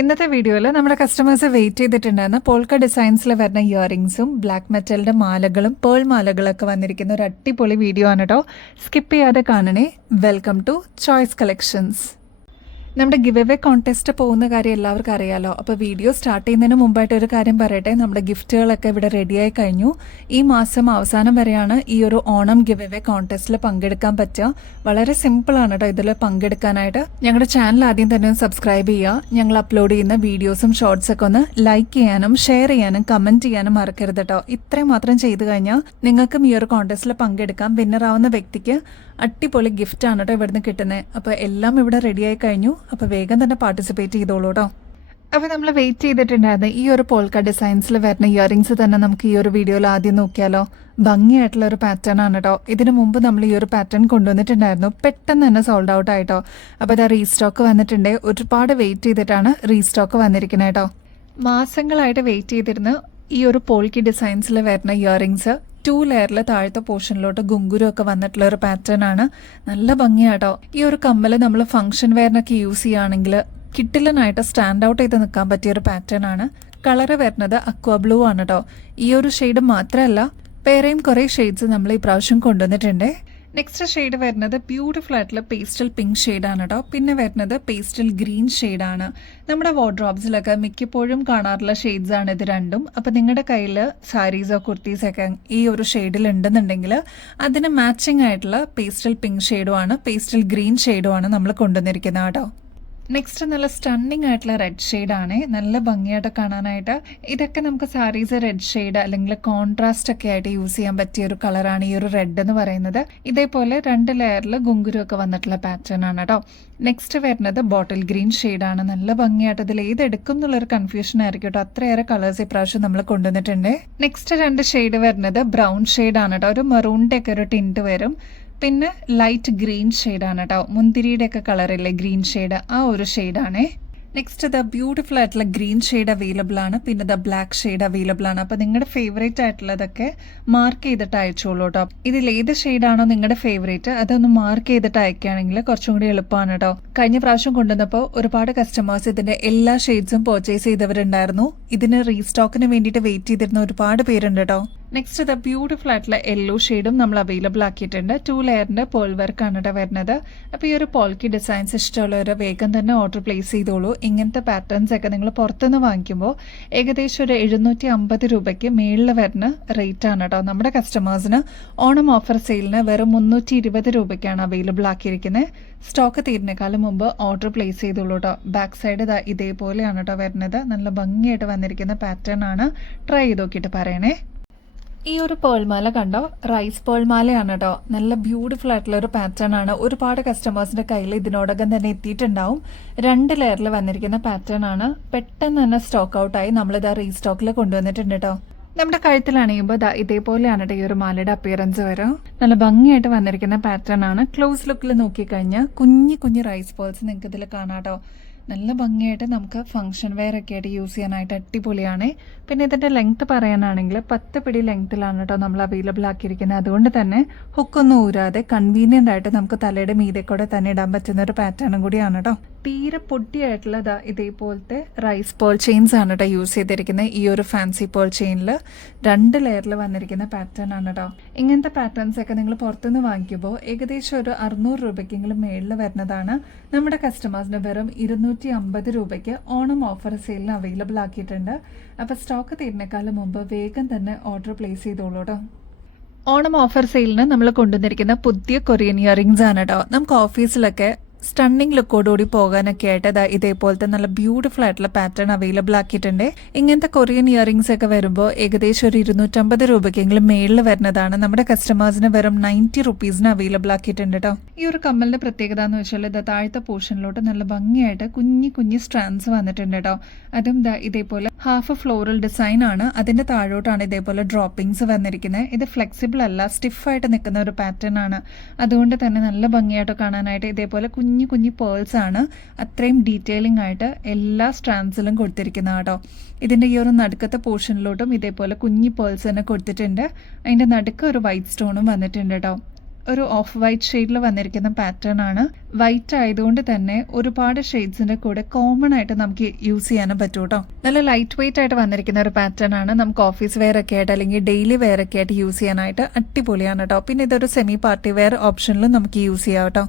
ഇന്നത്തെ വീഡിയോയിൽ നമ്മുടെ കസ്റ്റമേഴ്സ് വെയിറ്റ് ചെയ്തിട്ടുണ്ടായിരുന്ന പോൾക്ക ഡിസൈൻസിൽ വരുന്ന ഇയറിംഗ്സും ബ്ലാക്ക് മെറ്റലിൻ്റെ മാലകളും പേൾ മാലകളൊക്കെ വന്നിരിക്കുന്ന ഒരു അടിപൊളി വീഡിയോ ആണ് കേട്ടോ. സ്കിപ്പ് ചെയ്യാതെ കാണണേ. Welcome to choice collections. നമ്മുടെ ഗിവ് അവേ കോൺടെസ്റ്റ് പോകുന്ന കാര്യം എല്ലാവർക്കും അറിയാലോ. അപ്പോൾ വീഡിയോ സ്റ്റാർട്ട് ചെയ്യുന്നതിന് മുമ്പായിട്ട് ഒരു കാര്യം പറയട്ടെ. നമ്മുടെ ഗിഫ്റ്റുകളൊക്കെ ഇവിടെ റെഡിയായി കഴിഞ്ഞു. ഈ മാസം അവസാനം വരെയാണ് ഈ ഒരു ഓണം ഗിവ് അവേ കോൺടെസ്റ്റിൽ പങ്കെടുക്കാൻ പറ്റുക. വളരെ സിമ്പിളാണ് കേട്ടോ ഇതിൽ പങ്കെടുക്കാനായിട്ട്. ഞങ്ങളുടെ ചാനൽ ആദ്യം തന്നെ സബ്സ്ക്രൈബ് ചെയ്യുക. ഞങ്ങൾ അപ്ലോഡ് ചെയ്യുന്ന വീഡിയോസും ഷോർട്സൊക്കെ ഒന്ന് ലൈക്ക് ചെയ്യാനും ഷെയർ ചെയ്യാനും കമൻറ്റ് ചെയ്യാനും മറക്കരുത് കേട്ടോ. ഇത്രയും മാത്രം ചെയ്തു കഴിഞ്ഞാൽ നിങ്ങൾക്കും ഈ ഒരു കോൺടെസ്റ്റിൽ പങ്കെടുക്കാം. വിന്നറാവുന്ന വ്യക്തിക്ക് അടിപൊളി ഗിഫ്റ്റാണ് കേട്ടോ ഇവിടുന്ന് കിട്ടുന്നത്. അപ്പോൾ എല്ലാം ഇവിടെ റെഡിയായി കഴിഞ്ഞു. അപ്പോൾ വേഗം തന്നെ പാർട്ടിസിപ്പേറ്റ് ചെയ്തോളൂ കേട്ടോ. അപ്പോൾ നമ്മൾ വെയിറ്റ് ചെയ്തിട്ടുണ്ടായിരുന്നു ഈ ഒരു പോൾക്ക ഡിസൈൻസിൽ വരുന്ന ഇയറിംഗ്സ് തന്നെ നമുക്ക് ഈ ഒരു വീഡിയോയിൽ ആദ്യം നോക്കിയാലോ. ഭംഗിയായിട്ടുള്ള ഒരു പാറ്റേൺ ആണ് കേട്ടോ. ഇതിനു മുമ്പ് നമ്മൾ ഈ ഒരു പാറ്റേൺ കൊണ്ടുവന്നിട്ടുണ്ടായിരുന്നു. പെട്ടെന്ന് തന്നെ സോൾഡ് ഔട്ട് ആയിട്ടോ. അപ്പോൾ അത് റീസ്റ്റോക്ക് വന്നിട്ടുണ്ട്. ഒരുപാട് വെയിറ്റ് ചെയ്തിട്ടാണ് റീസ്റ്റോക്ക് വന്നിരിക്കുന്നത് കേട്ടോ. മാസങ്ങളായിട്ട് വെയിറ്റ് ചെയ്തിരുന്ന ഈ ഒരു പോൾക്കി ഡിസൈൻസിൽ വരുന്ന ഇയറിംഗ്സ് 2 ലെയറിൽ താഴത്തെ പോർഷനിലോട്ട് ഗുങ്കുരു ഒക്കെ വന്നിട്ടുള്ള ഒരു പാറ്റേൺ ആണ്. നല്ല ഭംഗിയാട്ടോ. ഈ ഒരു കമ്മൽ നമ്മൾ ഫംഗ്ഷൻ വെയറിനൊക്കെ യൂസ് ചെയ്യുകയാണെങ്കിൽ കിട്ടിലനായിട്ട് സ്റ്റാൻഡ് ഔട്ട് ചെയ്ത് നിൽക്കാൻ പറ്റിയ ഒരു പാറ്റേൺ ആണ്. കളറ് വരുന്നത് അക്വ ബ്ലൂ ആണ് കേട്ടോ. ഈ ഒരു ഷെയ്ഡ് മാത്രമല്ല, വേറെയും കുറേ ഷെയ്ഡ്സ് നമ്മൾ ഈ പ്രാവശ്യം കൊണ്ടുവന്നിട്ടുണ്ട്. നെക്സ്റ്റ് ഷെയ്ഡ് വരുന്നത് ബ്യൂട്ടിഫുൾ ആയിട്ടുള്ള പേസ്റ്റൽ പിങ്ക് ഷെയ്ഡാണ് കേട്ടോ. പിന്നെ വരുന്നത് പേസ്റ്റൽ ഗ്രീൻ ഷെയ്ഡാണ്. നമ്മുടെ വാർഡ്രോബ്സിലൊക്കെ മിക്കപ്പോഴും കാണാറുള്ള ഷെയ്ഡ്സ് ആണ് ഇത് രണ്ടും. അപ്പം നിങ്ങളുടെ കയ്യിൽ സാരീസോ കുർത്തീസൊക്കെ ഈ ഒരു ഷെയ്ഡിൽ ഉണ്ടെന്നുണ്ടെങ്കിൽ അതിന് മാച്ചിങ് ആയിട്ടുള്ള പേസ്റ്റൽ പിങ്ക് ഷെയ്ഡുമാണ് പേസ്റ്റൽ ഗ്രീൻ ഷെയ്ഡുമാണ് നമ്മൾ കൊണ്ടുവന്നിരിക്കുന്നത് കേട്ടോ. നെക്സ്റ്റ് നല്ല സ്റ്റണ്ണിങ് ആയിട്ടുള്ള റെഡ് ഷെയ്ഡാണ്. നല്ല ഭംഗിയായിട്ട് കാണാനായിട്ട്. ഇതൊക്കെ നമുക്ക് സാരീസ് റെഡ് ഷെയ്ഡ് അല്ലെങ്കിൽ കോൺട്രാസ്റ്റ് ഒക്കെ ആയിട്ട് യൂസ് ചെയ്യാൻ പറ്റിയ ഒരു കളറാണ് ഈ ഒരു റെഡ് എന്ന് പറയുന്നത്. ഇതേപോലെ 2 ലെയറിൽ ഗുങ്കുരു ഒക്കെ വന്നിട്ടുള്ള പാറ്റേൺ ആണ് കേട്ടോ. നെക്സ്റ്റ് വരുന്നത് ബോട്ടിൽ ഗ്രീൻ ഷെയ്ഡാണ്. നല്ല ഭംഗിയായിട്ട് ഇതിൽ ഏതെടുക്കും എന്നുള്ളൊരു കൺഫ്യൂഷൻ ആയിരിക്കും കേട്ടോ. അത്രയേറെ കളേഴ്സ് ഇപ്രാവശ്യം നമ്മൾ കൊണ്ടുവന്നിട്ടുണ്ട്. നെക്സ്റ്റ് 2 ഷെയ്ഡ് വരുന്നത് ബ്രൗൺ ഷെയ്ഡാണ് കേട്ടോ. ഒരു മെറൂണിൻ്റെ ഒക്കെ ഒരു ടിൻറ്റ് വരും. പിന്നെ ലൈറ്റ് ഗ്രീൻ ഷെയ്ഡാണ് കേട്ടോ. മുന്തിരിയുടെ ഒക്കെ കളറില്ലേ ഗ്രീൻ ഷെയ്ഡ്, ആ ഒരു ഷെയ്ഡാണേ. നെക്സ്റ്റ് ദ ബ്യൂട്ടിഫുൾ ആയിട്ടുള്ള ഗ്രീൻ ഷെയ്ഡ് അവൈലബിൾ ആണ്. പിന്നെ ദ ബ്ലാക്ക് ഷെയ്ഡ് അവൈലബിൾ ആണ്. അപ്പോൾ നിങ്ങളുടെ ഫേവറേറ്റ് ആയിട്ടുള്ളതൊക്കെ മാർക്ക് ചെയ്തിട്ട് അയച്ചോളൂ കേട്ടോ. ഇതിൽ ഏത് ഷെയ്ഡാണോ നിങ്ങളുടെ ഫേവറേറ്റ് അതൊന്ന് മാർക്ക് ചെയ്തിട്ട് അയക്കുകയാണെങ്കിൽ കുറച്ചും കൂടി എളുപ്പമാണ് കേട്ടോ. കഴിഞ്ഞ പ്രാവശ്യം കൊണ്ടുവന്നപ്പോൾ ഒരുപാട് കസ്റ്റമേഴ്സ് ഇതിന്റെ എല്ലാ ഷെയ്ഡ്സും പർച്ചേസ് ചെയ്തവരുണ്ടായിരുന്നു. ഇതിന് റീസ്റ്റോക്കിന് വേണ്ടിയിട്ട് വെയിറ്റ് ചെയ്തിരുന്ന ഒരുപാട് പേരുണ്ട് കേട്ടോ. നെക്സ്റ്റ് ദ ബ്യൂട്ടിഫുൾ ആയിട്ടുള്ള യെല്ലോ ഷെയ്ഡും നമ്മൾ അവൈലബിൾ ആക്കിയിട്ടുണ്ട്. 2 ലെയറിന്റെ പേൾ വർക്കാണ് കേട്ടോ വരുന്നത്. അപ്പോൾ ഈ ഒരു പോൾക്കി ഡിസൈൻസ് ഇഷ്ടമുള്ളവർ വേഗം തന്നെ ഓർഡർ പ്ലേസ് ചെയ്തോളൂ. ഇങ്ങനത്തെ പാറ്റേൺസ് ഒക്കെ നിങ്ങൾ പുറത്തുനിന്ന് വാങ്ങിക്കുമ്പോൾ ഏകദേശം ഒരു 750 രൂപയ്ക്ക് മേളിൽ വരുന്ന റേറ്റ് ആണ് കേട്ടോ. നമ്മുടെ കസ്റ്റമേഴ്സിന് ഓണം ഓഫർ സെയിലിന് വെറും 320 രൂപയ്ക്കാണ് അവൈലബിൾ ആക്കിയിരിക്കുന്നത്. സ്റ്റോക്ക് തീരുന്നേക്കാളും മുമ്പ് ഓർഡർ പ്ലേസ് ചെയ്തോളൂ കേട്ടോ. ബാക്ക് സൈഡ് ഇതേപോലെയാണ് കേട്ടോ വരുന്നത്. നല്ല ഭംഗിയായിട്ട് വന്നിരിക്കുന്ന പാറ്റേൺ ആണ്. ട്രൈ ചെയ്ത് നോക്കിയിട്ട് പറയണേ. ഈ ഒരു പേൾമാല കണ്ടോ, റൈസ് പേൾമാലയാണ് കേട്ടോ. നല്ല ബ്യൂട്ടിഫുൾ ആയിട്ടുള്ള ഒരു പാറ്റേൺ ആണ്. ഒരുപാട് കസ്റ്റമേഴ്സിന്റെ കയ്യിൽ ഇതിനോടകം തന്നെ എത്തിയിട്ടുണ്ടാവും. 2 ലെയറിൽ വന്നിരിക്കുന്ന പാറ്റേൺ ആണ്. പെട്ടെന്ന് തന്നെ സ്റ്റോക്ക് ഔട്ടായി നമ്മളിത് റീസ്റ്റോക്കിൽ കൊണ്ടുവന്നിട്ടുണ്ട് കേട്ടോ. നമ്മുടെ കഴുത്തിലണിയുമ്പോൾ ഇതേപോലെയാണ് കേട്ടോ ഈ ഒരു മാലയുടെ അപ്പിയറൻസ് വരും. നല്ല ഭംഗിയായിട്ട് വന്നിരിക്കുന്ന പാറ്റേൺ ആണ്. ക്ലോസ് ലുക്കിൽ നോക്കിക്കഴിഞ്ഞാൽ കുഞ്ഞു റൈസ് പേൾസ് നിങ്ങൾക്ക് ഇതിൽ കാണാം കേട്ടോ. നല്ല ഭംഗിയായിട്ട് നമുക്ക് ഫംഗ്ഷൻ വെയർ ഒക്കെ ആയിട്ട് യൂസ് ചെയ്യാനായിട്ട് അടിപൊളിയാണ്. പിന്നെ ഇതിൻ്റെ ലെങ്ത്ത് പറയാനാണെങ്കിൽ 10 പിടി ലെങ്ത്തിലാണ് കേട്ടോ നമ്മൾ അവൈലബിൾ ആക്കിയിരിക്കുന്നത്. അതുകൊണ്ട് തന്നെ ഹുക്കൊന്നും ഊരാതെ കൺവീനിയൻ്റ് ആയിട്ട് നമുക്ക് തലയുടെ മീതെ കൂടെ തന്നെ ഇടാൻ പറ്റുന്ന ഒരു പാറ്റേണും കൂടിയാണ് കേട്ടോ. തീരെ പൊട്ടിയായിട്ടുള്ള ഇതേപോലത്തെ റൈസ് പേൾ ചെയിൻസ് ആണ് കേട്ടോ യൂസ് ചെയ്തിരിക്കുന്നത്. ഈ ഒരു ഫാൻസി പേൾ ചെയിനിൽ 2 ലെയറിൽ വന്നിരിക്കുന്ന പാറ്റേൺ ആണ് കേട്ടോ. ഇങ്ങനത്തെ പാറ്റേൺസ് ഒക്കെ നിങ്ങൾ പുറത്തുനിന്ന് വാങ്ങിക്കുമ്പോൾ ഏകദേശം ഒരു 600 രൂപയ്ക്കെങ്കിലും മേളിൽ വരുന്നതാണ്. നമ്മുടെ കസ്റ്റമേഴ്സിന് വെറും 250 രൂപയ്ക്ക് ഓണം ഓഫർ സെയിലിന് അവൈലബിൾ ആക്കിയിട്ടുണ്ട്. അപ്പോൾ സ്റ്റോക്ക് തീരുന്നേക്കാളും മുമ്പ് വേഗം തന്നെ ഓർഡർ പ്ലേസ് ചെയ്തോളൂ കേട്ടോ. ഓണം ഓഫർ സെയിലിന് നമ്മൾ കൊണ്ടുവന്നിരിക്കുന്ന പുതിയ കൊറിയൻ ഇയറിംഗ്സ് ആണ് കേട്ടോ. നമുക്ക് ഓഫീസിലൊക്കെ സ്റ്റണ്ണിങ് ലുക്കോടുകൂടി പോകാനൊക്കെ ആയിട്ട് ഇതേപോലത്തെ നല്ല ബ്യൂട്ടിഫുൾ ആയിട്ടുള്ള പാറ്റേൺ അവൈലബിൾ ആക്കിയിട്ടുണ്ട്. ഇങ്ങനത്തെ കൊറിയൻ ഇയറിംഗ്സ് ഒക്കെ വരുമ്പോൾ ഏകദേശം ഒരു 250 രൂപയ്ക്കെങ്കിലും മേളിൽ വരുന്നതാണ്. നമ്മുടെ കസ്റ്റമേഴ്സിന് വെറും 90 റുപ്പീസിന് അവൈലബിൾ ആക്കിയിട്ടുണ്ട് കേട്ടോ. ഈ ഒരു കമ്മലിന്റെ പ്രത്യേകത എന്ന് വെച്ചാൽ താഴത്തെ പോർഷനിലോട്ട് നല്ല ഭംഗിയായിട്ട് കുഞ്ഞു സ്ട്രാൻഡ്സ് വന്നിട്ടുണ്ട് കേട്ടോ. അതും ഇതേപോലെ ഹാഫ് ഫ്ലോറൽ ഡിസൈൻ ആണ്. അതിന്റെ താഴോട്ടാണ് ഇതേപോലെ ഡ്രോപ്പിംഗ്സ് വന്നിരിക്കുന്നത്. ഇത് ഫ്ലെക്സിബിൾ അല്ല, സ്റ്റിഫായിട്ട് നിൽക്കുന്ന ഒരു പാറ്റേൺ ആണ്. അതുകൊണ്ട് തന്നെ നല്ല ഭംഗിയായിട്ട് കാണാനായിട്ട് ഇതേപോലെ കുഞ്ഞു പേൾസ് ആണ്. അത്രയും ഡീറ്റെയിലിംഗ് ആയിട്ട് എല്ലാ സ്ട്രാൻഡ്സിലും കൊടുത്തിരിക്കുന്ന കേട്ടോ. ഇതിൻ്റെ ഈ ഒരു നടുക്കത്തെ പോർഷനിലോട്ടും ഇതേപോലെ കുഞ്ഞു പേൾസ് തന്നെ കൊടുത്തിട്ടുണ്ട്. അതിൻ്റെ നടുക്ക് ഒരു വൈറ്റ് സ്റ്റോണും വന്നിട്ടുണ്ട് കേട്ടോ. ഒരു ഓഫ് വൈറ്റ് ഷെയ്ഡിൽ വന്നിരിക്കുന്ന പാറ്റേൺ ആണ്. വൈറ്റ് ആയതുകൊണ്ട് തന്നെ ഒരുപാട് ഷെയ്ഡ്സിന്റെ കൂടെ കോമൺ ആയിട്ട് നമുക്ക് യൂസ് ചെയ്യാനും പറ്റും കേട്ടോ. നല്ല ലൈറ്റ് വെയിറ്റ് ആയിട്ട് വന്നിരിക്കുന്ന ഒരു പാറ്റേൺ ആണ്. നമുക്ക് ഓഫീസ് വെയർ ഒക്കെ ആയിട്ട് അല്ലെങ്കിൽ ഡെയിലി വെയർ ഒക്കെ ആയിട്ട് യൂസ് ചെയ്യാനായിട്ട് അടിപൊളിയാണ് കേട്ടോ. പിന്നെ ഇതൊരു സെമി പാർട്ടി വെയർ ഓപ്ഷനിലും നമുക്ക് യൂസ് ചെയ്യാം കേട്ടോ.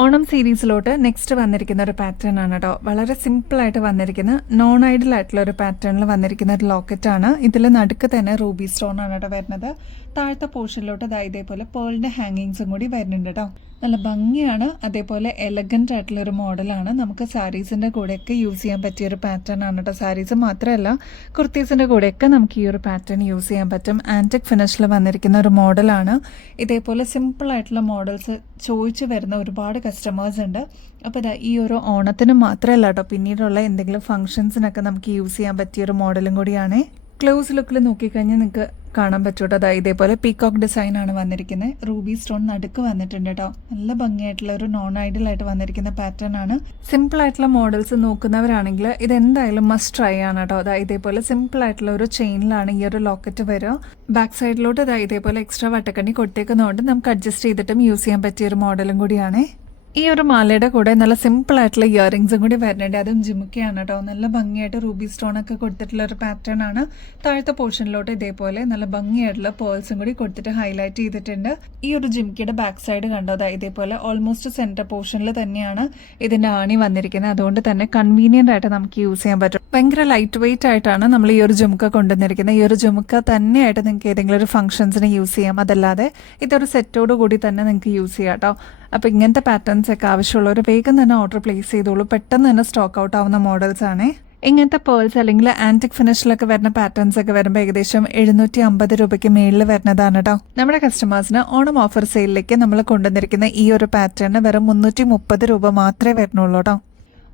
ഓണം സീരീസിലോട്ട് നെക്സ്റ്റ് വന്നിരിക്കുന്ന ഒരു പാറ്റേൺ ആണ് കേട്ടോ. വളരെ സിമ്പിളായിട്ട് വന്നിരിക്കുന്ന നോൺ ഐഡൽ ആയിട്ടുള്ള ഒരു പാറ്റേണിൽ വന്നിരിക്കുന്ന ഒരു ലോക്കറ്റ് ആണ്. ഇതിൽ നടുക്ക് തന്നെ റൂബി സ്റ്റോൺ ആണ് കേട്ടോ വരുന്നത്. താഴത്തെ പോർഷനിലോട്ട് ഇതേപോലെ പേളിന്റെ ഹാങ്ങിങ്സും കൂടി വരുന്നുണ്ട് കേട്ടോ. നല്ല ഭംഗിയാണ്. അതേപോലെ എലഗന്റ് ആയിട്ടുള്ള ഒരു മോഡലാണ്. നമുക്ക് സാരീസിന്റെ കൂടെയൊക്കെ യൂസ് ചെയ്യാൻ പറ്റിയ ഒരു പാറ്റേൺ ആണ് കേട്ടോ. സാരീസ് മാത്രമല്ല കുർത്തീസിന്റെ കൂടെയൊക്കെ നമുക്ക് ഈ ഒരു പാറ്റേൺ യൂസ് ചെയ്യാൻ പറ്റും. ആന്റിക് ഫിനിഷിൽ വന്നിരിക്കുന്ന ഒരു മോഡലാണ്. ഇതേപോലെ സിമ്പിൾ ആയിട്ടുള്ള മോഡൽസ് ചോദിച്ചു വരുന്ന ഒരുപാട് കസ്റ്റമേഴ്സ് ഉണ്ട്. അപ്പോൾ ഈ ഒരു ഓണത്തിന് മാത്രമല്ല കേട്ടോ, പിന്നീടുള്ള എന്തെങ്കിലും ഫംഗ്ഷൻസിനൊക്കെ നമുക്ക് യൂസ് ചെയ്യാൻ പറ്റിയ ഒരു മോഡലും കൂടിയാണ്. ക്ലോസ് ലുക്കിൽ നോക്കിക്കഴിഞ്ഞാൽ നിങ്ങൾക്ക് കാണാൻ പറ്റൂട്ടോ. ഇതേപോലെ പീകോക്ക് ഡിസൈൻ ആണ് വന്നിരിക്കുന്നത്. റൂബി സ്റ്റോൺ നടുക്ക് വന്നിട്ടുണ്ട് കേട്ടോ. നല്ല ഭംഗിയായിട്ടുള്ള ഒരു നോൺ ഐഡൽ ആയിട്ട് വന്നിരിക്കുന്ന പാറ്റേൺ ആണ്. സിമ്പിൾ ആയിട്ടുള്ള മോഡൽസ് നോക്കുന്നവരാണെങ്കിൽ ഇത് എന്തായാലും മസ്റ്റ് ട്രൈ ആണ് കേട്ടോ. ഇതേപോലെ സിമ്പിൾ ആയിട്ടുള്ള ഒരു ചെയിനിലാണ് ഈ ഒരു ലോക്കറ്റ് വരിക. ബാക്ക് സൈഡിലോട്ട് ഇതേപോലെ എക്സ്ട്രാ വട്ടക്കണ്ണി കൊടുത്തേക്കുന്നതുകൊണ്ട് നമുക്ക് അഡ്ജസ്റ്റ് ചെയ്തിട്ടും യൂസ് ചെയ്യാൻ പറ്റിയ ഒരു മോഡലും കൂടിയാണ്. ഈ ഒരു മാലയുടെ കൂടെ നല്ല സിമ്പിൾ ആയിട്ടുള്ള ഇയറിംഗ്സും കൂടി വരുന്നുണ്ട്. അതും ജിമുക്കയാണ് കേട്ടോ. നല്ല ഭംഗിയായിട്ട് റൂബി സ്റ്റോൺ ഒക്കെ കൊടുത്തിട്ടുള്ള ഒരു പാറ്റേൺ ആണ്. താഴത്തെ പോർഷനിലോട്ട് ഇതേപോലെ നല്ല ഭംഗിയായിട്ടുള്ള പേൾസും കൂടി കൊടുത്തിട്ട് ഹൈലൈറ്റ് ചെയ്തിട്ടുണ്ട്. ഈ ഒരു ജിമുക്കയുടെ ബാക്ക് സൈഡ് കണ്ടോ, ഇതേപോലെ ഓൾമോസ്റ്റ് സെന്റർ പോർഷനിൽ തന്നെയാണ് ഇതിന്റെ ആണി വന്നിരിക്കുന്നത്. അതുകൊണ്ട് തന്നെ കൺവീനിയന്റ് ആയിട്ട് നമുക്ക് യൂസ് ചെയ്യാൻ പറ്റും. ഭയങ്കര ലൈറ്റ് വെയിറ്റ് ആയിട്ടാണ് നമ്മൾ ഈ ഒരു ജുമുക്ക കൊണ്ടുവന്നിരിക്കുന്നത്. ഈ ഒരു ജുമുക്ക തന്നെയായിട്ട് നിങ്ങൾക്ക് ഏതെങ്കിലും ഒരു ഫംഗ്ഷൻസിന് യൂസ് ചെയ്യാം. അതല്ലാതെ ഇതൊരു സെറ്റോട് കൂടി തന്നെ നിങ്ങൾക്ക് യൂസ് ചെയ്യാം കേട്ടോ. അപ്പോൾ ഇങ്ങനത്തെ പാറ്റേൺസ് ഒക്കെ ആവശ്യമുള്ളവർ വേഗം തന്നെ ഓർഡർ പ്ലേസ് ചെയ്തോളൂ. പെട്ടെന്ന് തന്നെ സ്റ്റോക്ക് ഔട്ട് ആവുന്ന മോഡൽസ് ആണ്. ഇങ്ങനത്തെ പേൾസ് അല്ലെങ്കിൽ ആന്റിക് ഫിനിഷിലൊക്കെ വരുന്ന പാറ്റേൺസ് ഒക്കെ വരുമ്പോൾ ഏകദേശം 750 രൂപയ്ക്ക് മേളിൽ വരുന്നതാണ് കേട്ടോ. നമ്മുടെ കസ്റ്റമേഴ്സിന് ഓണം ഓഫർ സെയിലിലേക്ക് നമ്മൾ കൊണ്ടുവന്നിരിക്കുന്ന ഈ ഒരു പാറ്റേണിന് വെറും 330 രൂപ മാത്രമേ വരുന്നുള്ളൂ കേട്ടോ.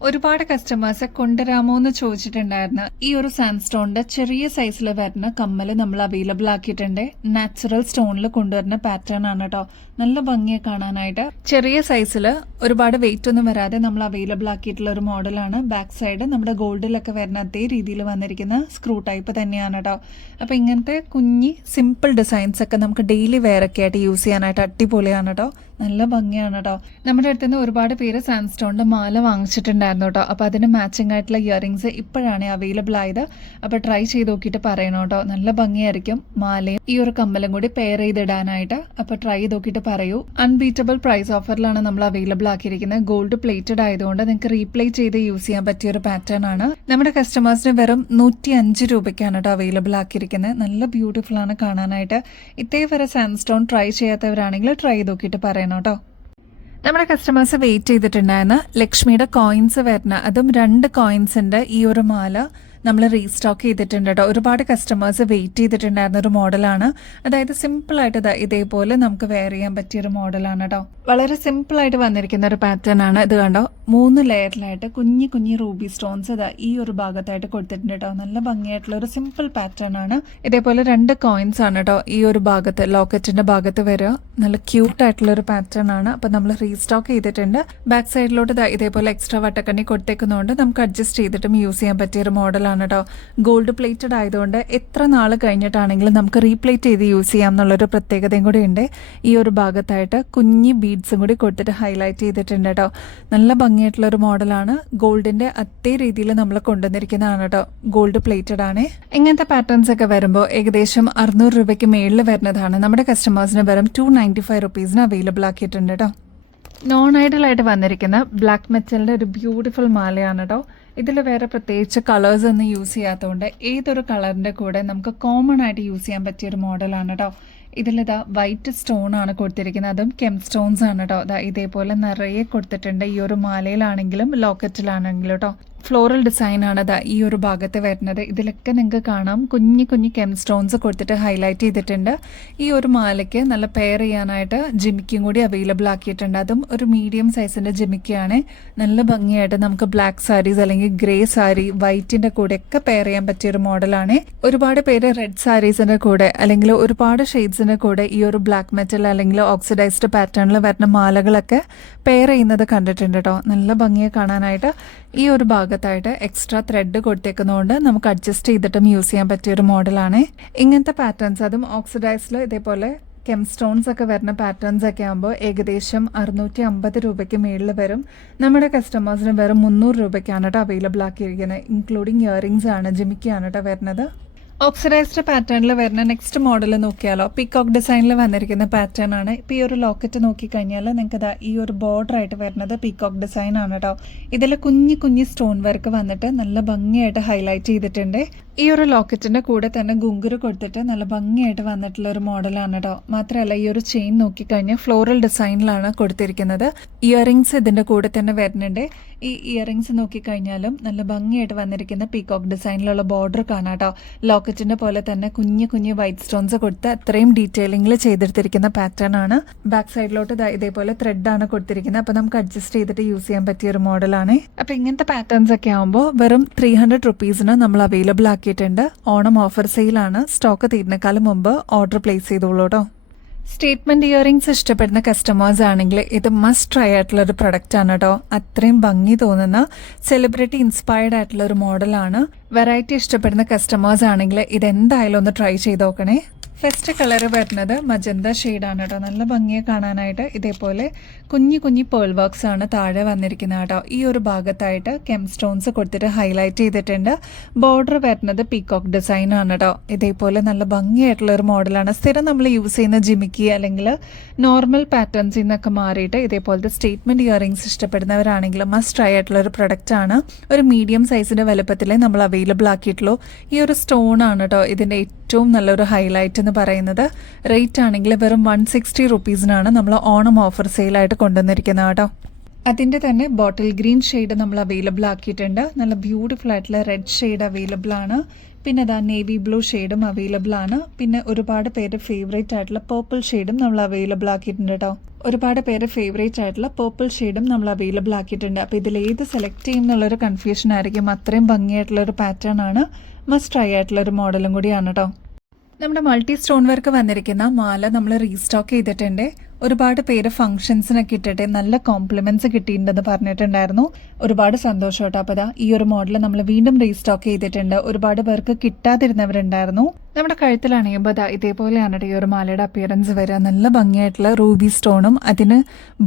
ഒരുപാട് കസ്റ്റമേഴ്സ് കൊണ്ടുവരാമോ എന്ന് ചോദിച്ചിട്ടുണ്ടായിരുന്നു. ഈ ഒരു സാൻഡ്സ്റ്റോണിന്റെ ചെറിയ സൈസിൽ വരുന്ന കമ്മല് നമ്മൾ അവൈലബിൾ ആക്കിയിട്ടുണ്ട്. നാച്ചുറൽ സ്റ്റോണിൽ കൊണ്ടുവരുന്ന പാറ്റേൺ ആണ് കേട്ടോ. നല്ല ഭംഗിയെ കാണാനായിട്ട് ചെറിയ സൈസിൽ ഒരുപാട് വെയിറ്റ് ഒന്നും വരാതെ നമ്മൾ അവൈലബിൾ ആക്കിയിട്ടുള്ള ഒരു മോഡലാണ്. ബാക്ക് സൈഡ് നമ്മുടെ ഗോൾഡിലൊക്കെ വരുന്ന അതേ രീതിയിൽ വന്നിരിക്കുന്ന സ്ക്രൂ ടൈപ്പ് തന്നെയാണ് കേട്ടോ. അപ്പൊ ഇങ്ങനത്തെ കുഞ്ഞി സിമ്പിൾ ഡിസൈൻസ് ഒക്കെ നമുക്ക് ഡെയിലി വെയർ ഒക്കെ ആയിട്ട് യൂസ് ചെയ്യാനായിട്ട് അടിപൊളിയാണ് കേട്ടോ. നല്ല ഭംഗിയാണ് കേട്ടോ. നമ്മുടെ അടുത്ത് നിന്ന് ഒരുപാട് പേര് സാൻഡ്സ്റ്റോണിന്റെ മാല വാങ്ങിച്ചിട്ടുണ്ടായിരുന്നു കേട്ടോ. അപ്പൊ അതിന് മാച്ചിങ് ആയിട്ടുള്ള ഇയറിംഗ്സ് ഇപ്പോഴാണ് അവൈലബിൾ ആയത്. അപ്പൊ ട്രൈ ചെയ്ത് നോക്കിയിട്ട് പറയണം കേട്ടോ. നല്ല ഭംഗിയായിരിക്കും മാലയും ഈ ഒരു കമ്മലും കൂടി പെയർ ചെയ്തിടാനായിട്ട്. അപ്പൊ ട്രൈ ചെയ്ത് നോക്കിയിട്ട് പറയൂ. അൺബീറ്റബിൾ പ്രൈസ് ഓഫറിലാണ് നമ്മൾ അവൈലബിൾ ആക്കിയിരിക്കുന്നത്. ഗോൾഡ് പ്ലേറ്റഡ് ആയതുകൊണ്ട് നിങ്ങൾക്ക് റീപ്ലേറ്റ് ചെയ്ത് യൂസ് ചെയ്യാൻ പറ്റിയ ഒരു പാറ്റേൺ ആണ്. നമ്മുടെ കസ്റ്റമേഴ്സിന് വെറും 105 രൂപയ്ക്കാണ് കേട്ടോ അവൈലബിൾ ആക്കിയിരിക്കുന്നത്. നല്ല ബ്യൂട്ടിഫുൾ ആണ് കാണാനായിട്ട്. ഇതേവരെ സാൻഡ്സ്റ്റോൺ ട്രൈ ചെയ്യാത്തവരാണെങ്കിൽ ട്രൈ ചെയ്ത് നോക്കിയിട്ട് പറയണം കേട്ടോ. നമ്മുടെ കസ്റ്റമേഴ്സ് വെയിറ്റ് ചെയ്തിട്ടുണ്ടായിരുന്ന ലക്ഷ്മിയുടെ കോയിൻസ് വരുന്ന അതും 2 കോയിൻസിന്റെ ഈ ഒരു മാല നമ്മൾ റീസ്റ്റോക്ക് ചെയ്തിട്ടുണ്ട് കേട്ടോ. ഒരുപാട് കസ്റ്റമേഴ്സ് വെയിറ്റ് ചെയ്തിട്ടുണ്ടായിരുന്ന ഒരു മോഡലാണ്. അതായത് സിമ്പിൾ ആയിട്ട് ഇതേപോലെ നമുക്ക് വെയർ ചെയ്യാൻ പറ്റിയ ഒരു മോഡലാണ് കേട്ടോ. വളരെ സിമ്പിൾ ആയിട്ട് വന്നിരിക്കുന്ന ഒരു പാറ്റേൺ ആണ്. ഇത് കണ്ടോ, 3 ലെയറിലായിട്ട് കുഞ്ഞി കുഞ്ഞി റൂബി സ്റ്റോൺസ് ഈ ഒരു ഭാഗത്തായിട്ട് കൊടുത്തിട്ടുണ്ട് കേട്ടോ. നല്ല ഭംഗിയായിട്ടുള്ള ഒരു സിമ്പിൾ പാറ്റേൺ ആണ്. ഇതേപോലെ 2 കോയിൻസ് ആണ് കേട്ടോ ഈ ഒരു ഭാഗത്ത് ലോക്കറ്റിന്റെ ഭാഗത്ത് വരിക. നല്ല ക്യൂട്ട് ആയിട്ടുള്ള ഒരു പാറ്റേൺ ആണ്. അപ്പൊ നമ്മൾ റീസ്റ്റോക്ക് ചെയ്തിട്ടുണ്ട്. ബാക്ക് സൈഡിലോട്ട് ഇതേപോലെ എക്സ്ട്രാ വട്ടക്കണ്ണി കൊടുത്തേക്കുന്നതുകൊണ്ട് നമുക്ക് അഡ്ജസ്റ്റ് ചെയ്തിട്ടും യൂസ് ചെയ്യാൻ പറ്റിയ ഒരു മോഡലാണ് കേട്ടോ. ഗോൾഡ് പ്ലേറ്റഡ് ആയതുകൊണ്ട് എത്ര നാൾ കഴിഞ്ഞിട്ടാണെങ്കിലും നമുക്ക് റീപ്ലേറ്റ് ചെയ്ത് യൂസ് ചെയ്യാം എന്നുള്ളൊരു പ്രത്യേകതയും കൂടി ഉണ്ട്. ഈ ഒരു ഭാഗത്തായിട്ട് കുഞ്ഞി ബീഡ്സും കൂടി കൊടുത്തിട്ട് ഹൈലൈറ്റ് ചെയ്തിട്ടുണ്ട് കേട്ടോ. നല്ല ഭംഗിയായിട്ടുള്ള ഒരു മോഡലാണ്. ഗോൾഡിന്റെ അതേ രീതിയിൽ നമ്മൾ കൊണ്ടുവന്നിരിക്കുന്നതാണ് കേട്ടോ. ഗോൾഡ് പ്ലേറ്റഡ് ആണ്. ഇങ്ങനത്തെ പാറ്റേൺസ് ഒക്കെ വരുമ്പോൾ ഏകദേശം 600 രൂപയ്ക്ക് മേളിൽ വരുന്നതാണ്. നമ്മുടെ കസ്റ്റമേഴ്സിന് വെറും 295 റുപ്പീസിന് അവൈലബിൾ ആക്കിയിട്ടുണ്ട് കേട്ടോ. നോൺ ഐഡൽ ആയിട്ട് വന്നിരിക്കുന്ന ബ്ലാക്ക് മെറ്റലിന്റെ ഒരു ബ്യൂട്ടിഫുൾ മാലയാണ് കേട്ടോ. ഇതിൽ വേറെ പ്രത്യേകിച്ച് കളേഴ്സ് ഒന്നും യൂസ് ചെയ്യാത്തതുകൊണ്ട് ഏതൊരു കളറിന്റെ കൂടെ നമുക്ക് കോമൺ ആയിട്ട് യൂസ് ചെയ്യാൻ പറ്റിയ ഒരു മോഡലാണ് കേട്ടോ. ഇതിലിതാ വൈറ്റ് സ്റ്റോൺ ആണ് കൊടുത്തിരിക്കുന്നത്. അതും കെം സ്റ്റോൺസ് ആണ് കേട്ടോ. ഇതേപോലെ നിറയെ കൊടുത്തിട്ടുണ്ട്. ഈ ഒരു മാലയിലാണെങ്കിലും ലോക്കറ്റിലാണെങ്കിലും കേട്ടോ. ഫ്ലോറൽ ഡിസൈൻ ആണ് ഈ ഒരു ഭാഗത്ത് വരുന്നത്. ഇതിലൊക്കെ നിങ്ങൾക്ക് കാണാം കുഞ്ഞി കുഞ്ഞി കെം സ്റ്റോൺസ് കൊടുത്തിട്ട് ഹൈലൈറ്റ് ചെയ്തിട്ടുണ്ട്. ഈ ഒരു മാലയ്ക്ക് നല്ല പെയർ ചെയ്യാനായിട്ട് ജിമിക്കും കൂടി അവൈലബിൾ ആക്കിയിട്ടുണ്ട്. അതും ഒരു മീഡിയം സൈസിന്റെ ജിമിക്കാണ്. നല്ല ഭംഗിയായിട്ട് നമുക്ക് ബ്ലാക്ക് സാരീസ് അല്ലെങ്കിൽ ഗ്രേ സാരി വൈറ്റിന്റെ കൂടെ ഒക്കെ പെയർ ചെയ്യാൻ പറ്റിയ ഒരു മോഡലാണ്. ഒരുപാട് പേര് റെഡ് സാരീസിന്റെ കൂടെ അല്ലെങ്കിൽ ഒരുപാട് ഷെയ്ഡ്സിന്റെ കൂടെ ഈ ഒരു ബ്ലാക്ക് മെറ്റൽ അല്ലെങ്കിൽ ഓക്സിഡൈസ്ഡ് പാറ്റേണിൽ വരുന്ന മാലകളൊക്കെ പെയർ ചെയ്യുന്നത് കണ്ടിട്ടുണ്ട് കേട്ടോ. നല്ല ഭംഗിയെ കാണാനായിട്ട് ഈ ഒരു ഭാഗത്തായിട്ട് എക്സ്ട്രാ ത്രെഡ് കൊടുത്തേക്കുന്നതുകൊണ്ട് നമുക്ക് അഡ്ജസ്റ്റ് ചെയ്തിട്ടും യൂസ് ചെയ്യാൻ പറ്റിയ ഒരു മോഡലാണ്. ഇങ്ങനത്തെ പാറ്റേൺസ് അതും ഓക്സിഡൈസ്ഡിൽ ഇതേപോലെ കെം സ്റ്റോൺസ് ഒക്കെ വരുന്ന പാറ്റേൺസ് ഒക്കെ ആകുമ്പോൾ ഏകദേശം 650 രൂപയ്ക്ക് മേളിൽ വരും. നമ്മുടെ കസ്റ്റമേഴ്സിന് വെറും 300 രൂപയ്ക്കാണ് കേട്ടോ അവൈലബിൾ ആക്കിയിരിക്കുന്നത്. ഇൻക്ലൂഡിങ് ഇയറിങ്സ് ആണ്, ജിമിക്കാണ് കേട്ടോ വരുന്നത്. ഓക്സിഡൈസ്ഡ് പാറ്റേണിൽ വരുന്ന നെക്സ്റ്റ് മോഡൽ നോക്കിയാലോ, പീകോക്ക് ഡിസൈനിൽ വന്നിരിക്കുന്ന പാറ്റേൺ ആണ്. ഇപ്പോൾ ഈ ഒരു ലോക്കറ്റ് നോക്കിക്കഴിഞ്ഞാൽ നിങ്ങൾക്ക് ഈ ഒരു ബോർഡർ ആയിട്ട് വരുന്നത് പീകോക്ക് ഡിസൈൻ ആണ് കേട്ടോ. ഇതിൽ കുഞ്ഞു സ്റ്റോൺ വർക്ക് വന്നിട്ട് നല്ല ഭംഗിയായിട്ട് ഹൈലൈറ്റ് ചെയ്തിട്ടുണ്ട്. ഈ ഒരു ലോക്കറ്റിന്റെ കൂടെ തന്നെ ഗുങ്കുരു കൊടുത്തിട്ട് നല്ല ഭംഗിയായിട്ട് വന്നിട്ടുള്ള ഒരു മോഡലാണ് കേട്ടോ. മാത്രമല്ല ഈ ഒരു ചെയിൻ നോക്കിക്കഴിഞ്ഞാൽ ഫ്ലോറൽ ഡിസൈനിലാണ് കൊടുത്തിരിക്കുന്നത്. ഇയറിങ്സ് ഇതിന്റെ കൂടെ തന്നെ വരുന്നുണ്ട്. ഈ ഇയറിങ്സ് നോക്കിക്കഴിഞ്ഞാലും നല്ല ഭംഗിയായിട്ട് വന്നിരിക്കുന്ന പീകോക്ക് ഡിസൈനിലുള്ള ബോർഡർ കാണാം കേട്ടോ. ലോക്കറ്റിന്റെ പോലെ തന്നെ കുഞ്ഞു വൈറ്റ് സ്റ്റോൺസ് കൊടുത്ത് അത്രയും ഡീറ്റെയിലിംഗിൽ ചെയ്തെടുത്തിരിക്കുന്ന പാറ്റേൺ ആണ്. ബാക്ക് സൈഡിലോട്ട് ഇതേപോലെ ത്രെഡ് ആണ് കൊടുത്തിരിക്കുന്നത്. അപ്പൊ നമുക്ക് അഡ്ജസ്റ്റ് ചെയ്തിട്ട് യൂസ് ചെയ്യാൻ പറ്റിയ ഒരു മോഡലാണ്. അപ്പൊ ഇങ്ങനത്തെ പാറ്റേൺസ് ഒക്കെ ആകുമ്പോൾ വെറും 300 റുപ്പീസിന് നമ്മൾ അവൈലബിൾ ആക്കിയിട്ടുണ്ട്. ഓണം ഓഫർ സെയിലാണ്. സ്റ്റോക്ക് തീരുന്നേക്കാളും മുമ്പ് ഓർഡർ പ്ലേസ് ചെയ്തോളൂ കേട്ടോ. സ്റ്റേറ്റ്മെന്റ് ഇയറിങ്സ് ഇഷ്ടപ്പെടുന്ന കസ്റ്റമേഴ്സ് ആണെങ്കിൽ ഇത് മസ്റ്റ് ട്രൈ ആയിട്ടുള്ള ഒരു പ്രൊഡക്റ്റ് ആണ് കേട്ടോ. അത്രയും ഭംഗി തോന്നുന്ന സെലിബ്രിറ്റി ഇൻസ്പയർഡ് ആയിട്ടുള്ള ഒരു മോഡലാണ്. വെറൈറ്റി ഇഷ്ടപ്പെടുന്ന കസ്റ്റമേഴ്സ് ആണെങ്കിൽ ഇത് എന്തായാലും ഒന്ന് ട്രൈ ചെയ്ത് നോക്കണേ. ഫസ്റ്റ് കളർ വരുന്നത് മജന്ത ഷെയ്ഡാണ് കേട്ടോ. നല്ല ഭംഗിയെ കാണാനായിട്ട് ഇതേപോലെ കുഞ്ഞു പേൾ വർക്ക്സ് ആണ് താഴെ വന്നിരിക്കുന്നത് കേട്ടോ. ഈ ഒരു ഭാഗത്തായിട്ട് കെം സ്റ്റോൺസ് കൊടുത്തിട്ട് ഹൈലൈറ്റ് ചെയ്തിട്ടുണ്ട്. ബോർഡർ വരുന്നത് പീകോക്ക് ഡിസൈൻ ആണ് കേട്ടോ. ഇതേപോലെ നല്ല ഭംഗിയായിട്ടുള്ള ഒരു മോഡലാണ്. സ്ഥിരം നമ്മൾ യൂസ് ചെയ്യുന്ന ജിമിക്കി അല്ലെങ്കിൽ നോർമൽ പാറ്റേൺസിൽ നിന്നൊക്കെ മാറിയിട്ട് ഇതേപോലത്തെ സ്റ്റേറ്റ്മെന്റ് ഇയറിങ്സ് ഇഷ്ടപ്പെടുന്നവരാണെങ്കിൽ മസ്റ്റ് ട്രൈ ആയിട്ടുള്ള ഒരു പ്രൊഡക്റ്റ് ആണ്. ഒരു മീഡിയം സൈസിന്റെ വലുപ്പത്തിലേ നമ്മൾ അവൈലബിൾ ആക്കിയിട്ടുള്ളൂ. ഈ ഒരു സ്റ്റോൺ ആണ് കേട്ടോ ഇതിന്റെ ഏറ്റവും നല്ലൊരു ഹൈലൈറ്റ് എന്ന് പറയുന്നത്. റേറ്റ് ആണെങ്കിൽ വെറും 160 റുപ്പീസിനാണ് നമ്മൾ ഓണം ഓഫർ സെയിലായിട്ട് കൊണ്ടുവന്നിരിക്കുന്നത് കേട്ടോ. അതിൻ്റെ തന്നെ ബോട്ടിൽ ഗ്രീൻ ഷെയ്ഡ് നമ്മൾ അവൈലബിൾ ആക്കിയിട്ടുണ്ട്. നല്ല ബ്യൂട്ടിഫുൾ ആയിട്ടുള്ള റെഡ് ഷെയ്ഡ് അവൈലബിൾ ആണ്. പിന്നെ അതാ നേവി ബ്ലൂ ഷെയ്ഡും അവൈലബിൾ ആണ്. പിന്നെ ഒരുപാട് പേര് ഫേവറേറ്റ് ആയിട്ടുള്ള പേർപ്പിൾ ഷെയ്ഡും നമ്മൾ അവൈലബിൾ ആക്കിയിട്ടുണ്ട് കേട്ടോ. ഒരുപാട് പേര് ഫേവറേറ്റ് ആയിട്ടുള്ള പേർപ്പിൾ ഷെയ്ഡും നമ്മൾ അവൈലബിൾ ആക്കിയിട്ടുണ്ട്. അപ്പോൾ ഇതിൽ ഏത് സെലക്ട് ചെയ്യും എന്നുള്ളൊരു കൺഫ്യൂഷൻ ആയിരിക്കും. അത്രയും ഭംഗിയായിട്ടുള്ളൊരു പാറ്റേൺ ആണ്. മസ്റ്റ് ട്രൈ ആയിട്ടുള്ളൊരു മോഡലും കൂടിയാണ് കേട്ടോ. നമ്മുടെ മൾട്ടി സ്റ്റോൺ വർക്ക് വന്നിരിക്കുന്ന മാല നമ്മൾ റീസ്റ്റോക്ക് ചെയ്തിട്ടുണ്ട്. ഒരുപാട് പേര് ഫംഗ്ഷൻസിനൊക്കെ ഇട്ടിട്ട് നല്ല കോംപ്ലിമെന്റ്സ് കിട്ടിയിട്ടുണ്ടെന്ന് പറഞ്ഞിട്ടുണ്ടായിരുന്നു. ഒരുപാട് സന്തോഷം കേട്ടോ. അപ്പോൾ ഈ ഒരു മോഡൽ നമ്മൾ വീണ്ടും റീസ്റ്റോക്ക് ചെയ്തിട്ടുണ്ട്. ഒരുപാട് പേർക്ക് കിട്ടാതിരുന്നവരുണ്ടായിരുന്നു. നമ്മുടെ കഴുത്തിലണിയുമ്പോൾ ഇതേപോലെയാണ് ഈ ഒരു മാലയുടെ അപ്പിയറൻസ് വരിക. നല്ല ഭംഗിയായിട്ടുള്ള റൂബി സ്റ്റോണും അതിന്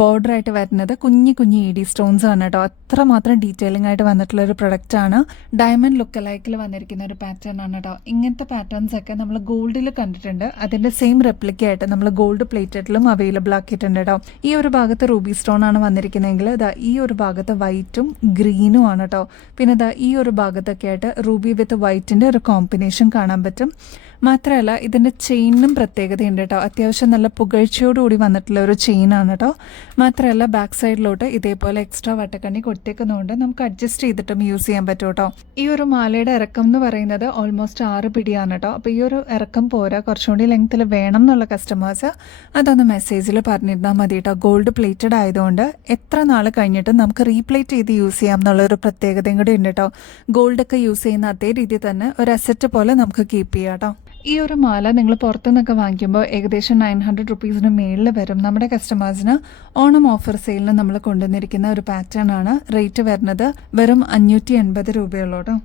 ബോർഡർ ആയിട്ട് വരുന്നത് കുഞ്ഞു ED സ്റ്റോൺസ് ആണ് കേട്ടോ. അത്രമാത്രം ഡീറ്റെയിലിംഗ് ആയിട്ട് വന്നിട്ടുള്ള ഒരു പ്രൊഡക്റ്റ് ആണ്. ഡയമണ്ട് ലുക്ക് ലൈക്കിൽ വന്നിരിക്കുന്ന ഒരു പാറ്റേൺ ആണ് കേട്ടോ. ഇങ്ങനത്തെ പാറ്റേൺസ് ഒക്കെ നമ്മൾ ഗോൾഡിൽ കണ്ടിട്ടുണ്ട്. അതിന്റെ സെയിം റെപ്ലിക്ക ആയിട്ട് നമ്മൾ ഗോൾഡ് പ്ലേറ്റഡിലും അവൈലബിൾ ആക്കിയിട്ടുണ്ട് കേട്ടോ. ഈ ഒരു ഭാഗത്ത് റൂബി സ്റ്റോൺ ആണ് വന്നിരിക്കുന്നതെങ്കിൽ ഈ ഒരു ഭാഗത്ത് വൈറ്റും ഗ്രീനും ആണ് കേട്ടോ. പിന്നെ ഈ ഒരു ഭാഗത്തൊക്കെ ആയിട്ട് റൂബി വിത്ത് വൈറ്റിന്റെ ഒരു കോമ്പിനേഷൻ കാണാൻ പറ്റും. മാത്രമല്ല ഇതിന്റെ ചെയിനും പ്രത്യേകതയുണ്ട് കേട്ടോ. അത്യാവശ്യം നല്ല പുകഴ്ചയോടുകൂടി വന്നിട്ടുള്ള ഒരു ചെയിൻ ആണ് കേട്ടോ. മാത്രമല്ല ബാക്ക് സൈഡിലോട്ട് ഇതേപോലെ എക്സ്ട്രാ വട്ടക്കണ്ണി കൊടുത്തേക്കുന്നതുകൊണ്ട് നമുക്ക് അഡ്ജസ്റ്റ് ചെയ്തിട്ടും യൂസ് ചെയ്യാൻ പറ്റും കേട്ടോ. ഈ ഒരു മാലയുടെ ഇറക്കം എന്ന് പറയുന്നത് ഓൾമോസ്റ്റ് 6 പിടിയാണ് കേട്ടോ. അപ്പോൾ ഈ ഒരു ഇറക്കം പോരാ, കുറച്ചുകൂടി ലെങ്ത്തിൽ വേണം എന്നുള്ള കസ്റ്റമേഴ്സ് അതൊന്ന് മെസ്സേജിൽ പറഞ്ഞിരുന്നാൽ മതി കേട്ടോ. ഗോൾഡ് പ്ലേറ്റഡ് ആയതുകൊണ്ട് എത്ര നാൾ കഴിഞ്ഞിട്ട് നമുക്ക് റീപ്ലേറ്റ് ചെയ്ത് യൂസ് ചെയ്യാം എന്നുള്ളൊരു പ്രത്യേകതയും കൂടി ഉണ്ട് കേട്ടോ. ഗോൾഡൊക്കെ യൂസ് ചെയ്യുന്ന അതേ രീതിയിൽ തന്നെ ഒരു അസറ്റ് പോലെ നമുക്ക് കീപ്പ് ചെയ്യാം കേട്ടോ. ഈ ഒരു മാല നിങ്ങൾ പുറത്തുനിന്നൊക്കെ വാങ്ങിക്കുമ്പോൾ ഏകദേശം 900 റുപ്പീസിന് മേളിൽ വരും. നമ്മുടെ കസ്റ്റമേഴ്സിന് ഓണം ഓഫർ സെയിലിന് നമ്മൾ കൊണ്ടുവന്നിരിക്കുന്ന ഒരു പാറ്റേൺ ആണ്. റേറ്റ് വരുന്നത് വെറും 580 രൂപയുള്ളൂ കേട്ടോ.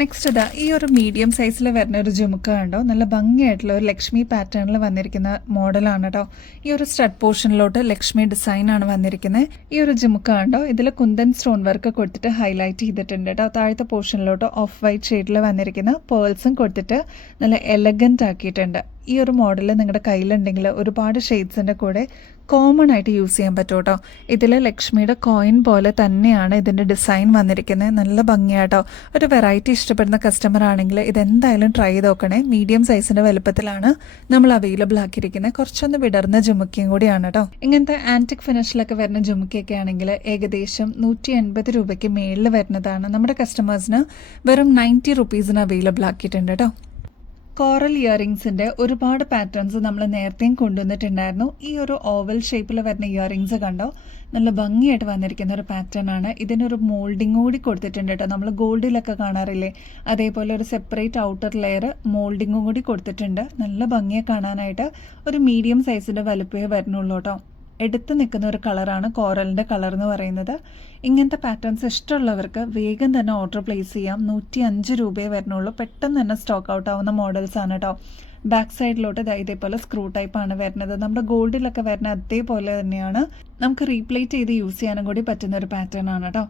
നെക്സ്റ്റ് ഈ ഒരു മീഡിയം സൈസിൽ വരുന്ന ഒരു ജുമുക്ക കണ്ടോ. നല്ല ഭംഗിയായിട്ടുള്ള ഒരു ലക്ഷ്മി പാറ്റേണിൽ വന്നിരിക്കുന്ന മോഡലാണ് കേട്ടോ. ഈ ഒരു സ്റ്റഡ് പോർഷനിലോട്ട് ലക്ഷ്മി ഡിസൈൻ ആണ് വന്നിരിക്കുന്നത്. ഈ ഒരു ജുമുക്ക കണ്ടോ, ഇതിൽ കുന്തൻ സ്റ്റോൺ വർക്ക് കൊടുത്തിട്ട് ഹൈലൈറ്റ് ചെയ്തിട്ടുണ്ട് കേട്ടോ. താഴത്തെ പോർഷനിലോട്ട് ഓഫ് വൈറ്റ് ഷെയ്ഡിൽ വന്നിരിക്കുന്ന പേൾസും കൊടുത്തിട്ട് നല്ല എലഗന്റ് ആക്കിയിട്ടുണ്ട്. ഈ ഒരു മോഡൽ നിങ്ങളുടെ കയ്യിലുണ്ടെങ്കിൽ ഒരുപാട് ഷെയ്ഡ്സിൻ്റെ കൂടെ കോമൺ ആയിട്ട് യൂസ് ചെയ്യാൻ പറ്റും കേട്ടോ. ഇതിൽ ലക്ഷ്മിയുടെ കോയിൻ പോലെ തന്നെയാണ് ഇതിൻ്റെ ഡിസൈൻ വന്നിരിക്കുന്നത്. നല്ല ഭംഗിയാട്ടോ. ഒരു വെറൈറ്റി ഇഷ്ടപ്പെടുന്ന കസ്റ്റമർ ആണെങ്കിൽ ഇതെന്തായാലും ട്രൈ ചെയ്ത് നോക്കണേ. മീഡിയം സൈസിൻ്റെ വലുപ്പത്തിലാണ് നമ്മൾ അവൈലബിൾ ആക്കിയിരിക്കുന്നത്. കുറച്ചൊന്ന് വിടർന്ന ജുമുക്കയും കൂടിയാണ് കേട്ടോ. ഇങ്ങനത്തെ ആൻറ്റിക് ഫിനിഷിലൊക്കെ വരുന്ന ജുമുക്കയൊക്കെ ആണെങ്കിൽ ഏകദേശം 180 രൂപയ്ക്ക് മേളിൽ വരുന്നതാണ്. നമ്മുടെ കസ്റ്റമേഴ്സിന് വെറും 90 റുപ്പീസിന് അവൈലബിൾ ആക്കിയിട്ടുണ്ട് കേട്ടോ. കോറൽ ഇയറിങ്സിന്റെ ഒരുപാട് പാറ്റേൺസ് നമ്മൾ നേരത്തെയും കൊണ്ടുവന്നിട്ടുണ്ടായിരുന്നു. ഈ ഒരു ഓവൽ ഷേപ്പിൽ വരുന്ന ഇയറിങ്സ് കണ്ടോ, നല്ല ഭംഗിയായിട്ട് വന്നിരിക്കുന്ന ഒരു പാറ്റേൺ ആണ്. ഇതിനൊരു മോൾഡിങ് കൂടി കൊടുത്തിട്ടുണ്ട് കേട്ടോ. നമ്മൾ ഗോൾഡിലൊക്കെ കാണാറില്ലേ, അതേപോലെ ഒരു സെപ്പറേറ്റ് ഔട്ടർ ലെയർ മോൾഡിങ്ങും കൂടി കൊടുത്തിട്ടുണ്ട്. നല്ല ഭംഗിയെ കാണാനായിട്ട്. ഒരു മീഡിയം സൈസിന്റെ വലുപ്പമേ വരുന്നുള്ളൂ കേട്ടോ. എടുത്തു നിൽക്കുന്ന ഒരു കളറാണ് കോറലിൻ്റെ കളർ എന്ന് പറയുന്നത്. ഇങ്ങനത്തെ പാറ്റേൺസ് ഇഷ്ടമുള്ളവർക്ക് വേഗം തന്നെ ഓർഡർ പ്ലേസ് ചെയ്യാം. 105 രൂപയെ വരുന്നുള്ളൂ. പെട്ടെന്ന് തന്നെ സ്റ്റോക്ക് ഔട്ട് ആവുന്ന മോഡൽസ് ആണ് കേട്ടോ. ബാക്ക് സൈഡിലോട്ട് ഇതേപോലെ സ്ക്രൂ ടൈപ്പാണ് വരുന്നത്. നമ്മുടെ ഗോൾഡിലൊക്കെ വരുന്ന അതേപോലെ തന്നെയാണ്. നമുക്ക് റീപ്ലേറ്റ് ചെയ്ത് യൂസ് ചെയ്യാനും കൂടി പറ്റുന്ന ഒരു പാറ്റേൺ ആണ് കേട്ടോ.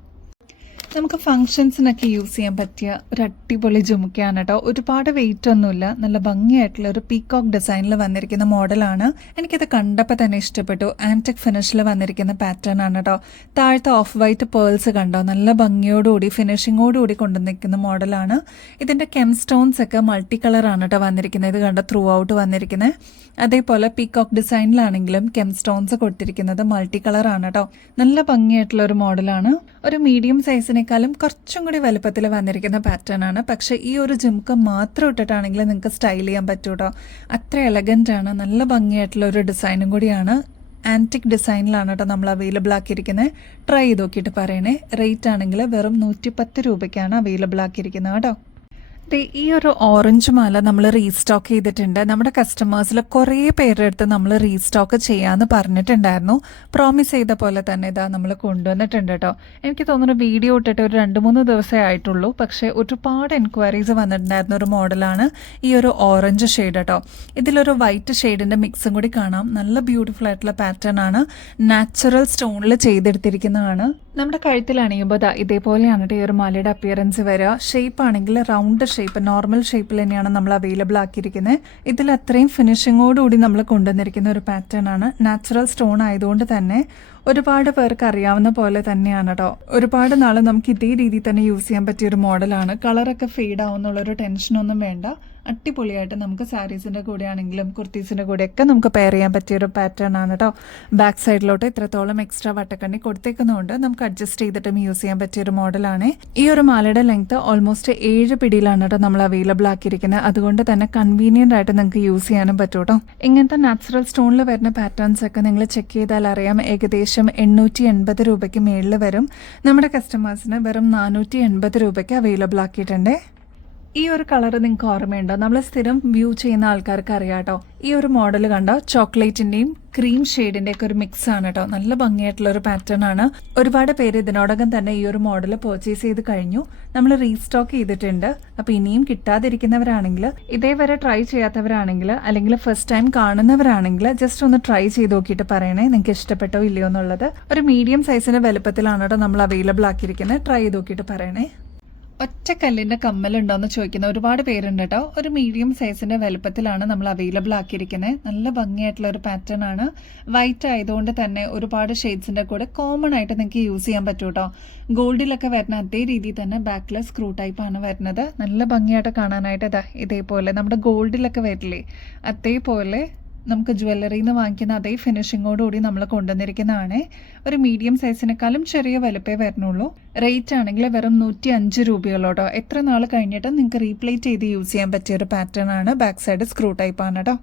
നമുക്ക് ഫങ്ഷൻസിനൊക്കെ യൂസ് ചെയ്യാൻ പറ്റിയ ഒരു അടിപൊളി ജുമുക്കയാണ് കേട്ടോ. ഒരുപാട് വെയിറ്റ് ഒന്നുമില്ല, നല്ല ഭംഗിയായിട്ടുള്ള ഒരു പീകോക്ക് ഡിസൈനിൽ വന്നിരിക്കുന്ന മോഡലാണ്. എനിക്കത് കണ്ടപ്പോൾ തന്നെ ഇഷ്ടപ്പെട്ടു. ആൻറ്റിക് ഫിനിഷിൽ വന്നിരിക്കുന്ന പാറ്റേൺ ആണ് കേട്ടോ. താഴത്തെ ഓഫ് വൈറ്റ് പേൾസ് കണ്ടോ, നല്ല ഭംഗിയോടുകൂടി ഫിനിഷിങ്ങോടുകൂടി കൊണ്ടു നിൽക്കുന്ന മോഡലാണ്. ഇതിൻ്റെ കെം സ്റ്റോൺസ് ഒക്കെ മൾട്ടി കളറാണ് കേട്ടോ വന്നിരിക്കുന്നത്. ഇത് കണ്ടോ ത്രൂ ഔട്ട് വന്നിരിക്കുന്നത്. അതേപോലെ പീകോക്ക് ഡിസൈനിലാണെങ്കിലും കെം സ്റ്റോൺസ് കൊടുത്തിരിക്കുന്നത് മൾട്ടി കളറാണ് കേട്ടോ. നല്ല ഭംഗിയായിട്ടുള്ള ഒരു മോഡലാണ്. ഒരു മീഡിയം സൈസിനേക്കാളും കുറച്ചും കൂടി വലുപ്പത്തിൽ വന്നിരിക്കുന്ന പാറ്റേൺ ആണ്. പക്ഷേ ഈ ഒരു ജിംക്ക് മാത്രം ഇട്ടിട്ടാണെങ്കിൽ നിങ്ങൾക്ക് സ്റ്റൈൽ ചെയ്യാൻ പറ്റൂ കേട്ടോ. അത്ര എലഗൻ്റ് ആണ്. നല്ല ഭംഗിയായിട്ടുള്ള ഒരു ഡിസൈനും കൂടിയാണ്. ആൻറ്റിക് ഡിസൈനിലാണ് കേട്ടോ നമ്മൾ അവൈലബിൾ ആക്കിയിരിക്കുന്നത്. ട്രൈ ചെയ്ത് നോക്കിയിട്ട് പറയണേ. റേറ്റ് ആണെങ്കിൽ വെറും 110 രൂപയ്ക്കാണ് അവൈലബിൾ ആക്കിയിരിക്കുന്നത് കേട്ടോ. ഈ ഒരു ഓറഞ്ച് മാല നമ്മൾ റീസ്റ്റോക്ക് ചെയ്തിട്ടുണ്ട്. നമ്മുടെ കസ്റ്റമേഴ്സിൽ കുറേ പേരുടെ അടുത്ത് നമ്മൾ റീസ്റ്റോക്ക് ചെയ്യാമെന്ന് പറഞ്ഞിട്ടുണ്ടായിരുന്നു. പ്രോമിസ് ചെയ്ത പോലെ തന്നെ ഇതാ നമ്മൾ കൊണ്ടുവന്നിട്ടുണ്ട് കേട്ടോ. എനിക്ക് തോന്നുന്നു വീഡിയോ ഇട്ടിട്ട് ഒരു 2-3 ദിവസമേ ആയിട്ടുള്ളൂ. പക്ഷേ ഒരുപാട് എൻക്വയറീസ് വന്നിട്ടുണ്ടായിരുന്ന ഒരു മോഡലാണ് ഈ ഒരു ഓറഞ്ച് ഷെയ്ഡ് കേട്ടോ. ഇതിലൊരു വൈറ്റ് ഷെയ്ഡിൻ്റെ മിക്സും കൂടി കാണാം. നല്ല ബ്യൂട്ടിഫുൾ ആയിട്ടുള്ള പാറ്റേൺ ആണ്. നാച്ചുറൽ സ്റ്റോണിൽ ചെയ്തെടുത്തിരിക്കുന്നതാണ്. നമ്മുടെ കഴുത്തിൽ അണിയുമ്പോൾ ഇതേപോലെയാണ് ഈ ഒരു മാലയുടെ അപ്പിയറൻസ് വരിക. ഷേപ്പ് ആണെങ്കിൽ റൗണ്ട് ഷേപ്പ്, നോർമൽ ഷേപ്പിൽ തന്നെയാണ് നമ്മൾ അവൈലബിൾ ആക്കിയിരിക്കുന്നത്. ഇതിൽ അത്രയും ഫിനിഷിങ്ങോടുകൂടി നമ്മൾ കൊണ്ടുവന്നിരിക്കുന്ന ഒരു പാറ്റേൺ ആണ്. നാച്ചുറൽ സ്റ്റോൺ ആയതുകൊണ്ട് തന്നെ ഒരുപാട് പേർക്ക് അറിയാവുന്ന പോലെ തന്നെയാണ് കേട്ടോ. ഒരുപാട് നാൾ നമുക്ക് ഇതേ രീതിയിൽ തന്നെ യൂസ് ചെയ്യാൻ പറ്റിയൊരു മോഡലാണ്. കളറൊക്കെ ഫെയ്ഡ് ആവുന്നുള്ളൊരു ടെൻഷനൊന്നും വേണ്ട. അടിപൊളിയായിട്ട് നമുക്ക് സാരീസിൻ്റെ കൂടെ ആണെങ്കിലും കുർത്തീസിൻ്റെ കൂടെയൊക്കെ നമുക്ക് പെയർ ചെയ്യാൻ പറ്റിയൊരു പാറ്റേൺ ആണ് കേട്ടോ. ബാക്ക് സൈഡിലോട്ട് ഇത്രത്തോളം എക്സ്ട്രാ വട്ടക്കണ്ണി കൊടുത്തേക്കുന്നതുകൊണ്ട് നമുക്ക് അഡ്ജസ്റ്റ് ചെയ്തിട്ടും യൂസ് ചെയ്യാൻ പറ്റിയൊരു മോഡലാണ്. ഈ ഒരു മാലയുടെ ലെങ്ത് ഓൾമോസ്റ്റ് 7 പിടിയിലാണ് കേട്ടോ നമ്മൾ അവൈലബിൾ ആക്കിയിരിക്കുന്നത്. അതുകൊണ്ട് തന്നെ കൺവീനിയൻ്റ് ആയിട്ട് നിങ്ങൾക്ക് യൂസ് ചെയ്യാനും പറ്റും കേട്ടോ. ഇങ്ങനത്തെ നാച്ചുറൽ സ്റ്റോണിൽ വരുന്ന പാറ്റേൺസ് ഒക്കെ നിങ്ങൾ ചെക്ക് ചെയ്താൽ അറിയാം. ഏകദേശം 880 രൂപയ്ക്ക് മേളിൽ വരും. നമ്മുടെ കസ്റ്റമേഴ്സിന് വെറും 480 രൂപയ്ക്ക് അവൈലബിൾ ആക്കിയിട്ടുണ്ട്. ഈ ഒരു കളർ നിങ്ങൾക്ക് ഓർമ്മയുണ്ടോ? നമ്മൾ സ്ഥിരം വ്യൂ ചെയ്യുന്ന ആൾക്കാർക്ക് അറിയാം കേട്ടോ. ഈ ഒരു മോഡൽ കണ്ടോ, ചോക്ലേറ്റിൻ്റെയും ക്രീം ഷെയ്ഡിൻ്റെ ഒക്കെ ഒരു മിക്സ് ആണ് കേട്ടോ. നല്ല ഭംഗിയായിട്ടുള്ള ഒരു പാറ്റേൺ ആണ്. ഒരുപാട് പേര് ഇതിനോടകം തന്നെ ഈ ഒരു മോഡൽ പർച്ചേസ് ചെയ്ത് കഴിഞ്ഞു. നമ്മൾ റീസ്റ്റോക്ക് ചെയ്തിട്ടുണ്ട്. അപ്പോൾ ഇനിയും കിട്ടാതിരിക്കുന്നവരാണെങ്കിൽ, ഇതേവരെ ട്രൈ ചെയ്യാത്തവരാണെങ്കിൽ, അല്ലെങ്കിൽ ഫസ്റ്റ് ടൈം കാണുന്നവരാണെങ്കിൽ ജസ്റ്റ് ഒന്ന് ട്രൈ ചെയ്ത് നോക്കിയിട്ട് പറയണേ നിങ്ങൾക്ക് ഇഷ്ടപ്പെട്ടോ ഇല്ലയോ എന്നുള്ളത്. ഒരു മീഡിയം സൈസിൻ്റെ വലുപ്പത്തിലാണ് കേട്ടോ നമ്മൾ അവൈലബിൾ ആക്കിയിരിക്കുന്നത്. ട്രൈ ചെയ്ത് നോക്കിയിട്ട് പറയണേ. ഒറ്റക്കല്ലിൻ്റെ കമ്മലുണ്ടോയെന്ന് ചോദിക്കുന്ന ഒരുപാട് പേരുണ്ട് കേട്ടോ. ഒരു മീഡിയം സൈസിൻ്റെ വലുപ്പത്തിലാണ് നമ്മൾ അവൈലബിൾ ആക്കിയിരിക്കുന്നത്. നല്ല ഭംഗിയായിട്ടുള്ള ഒരു പാറ്റേൺ ആണ്. വൈറ്റ് ആയതുകൊണ്ട് തന്നെ ഒരുപാട് ഷെയ്ഡ്സിൻ്റെ കൂടെ കോമൺ ആയിട്ട് നിങ്ങൾക്ക് യൂസ് ചെയ്യാൻ പറ്റും കേട്ടോ. ഗോൾഡിലൊക്കെ വരുന്ന അതേ രീതിയിൽ തന്നെ ബാക്കിൽ സ്ക്രൂ ടൈപ്പാണ് വരുന്നത്. നല്ല ഭംഗിയായിട്ട് കാണാനായിട്ട് ഇതേപോലെ നമ്മുടെ ഗോൾഡിലൊക്കെ വരില്ലേ, അതേപോലെ നമുക്ക് ജ്വല്ലറിയിൽ നിന്ന് വാങ്ങിക്കുന്ന അതേ ഫിനിഷിങ്ങോടുകൂടി നമ്മൾ കൊണ്ടുവന്നിരിക്കുന്നതാണ്. ഒരു മീഡിയം സൈസിനേക്കാളും ചെറിയ വലുപ്പേ വരുന്നുള്ളൂ. റേറ്റ് ആണെങ്കിൽ വെറും 105 രൂപയുള്ളൂ. എത്ര നാൾ കഴിഞ്ഞിട്ട് നിങ്ങൾക്ക് റീപ്ലേറ്റ് ചെയ്ത് യൂസ് ചെയ്യാൻ പറ്റിയ ഒരു പാറ്റേൺ ആണ്. ബാക്ക് സൈഡ് സ്ക്രൂ ടൈപ്പ് ആണ് കേട്ടോ.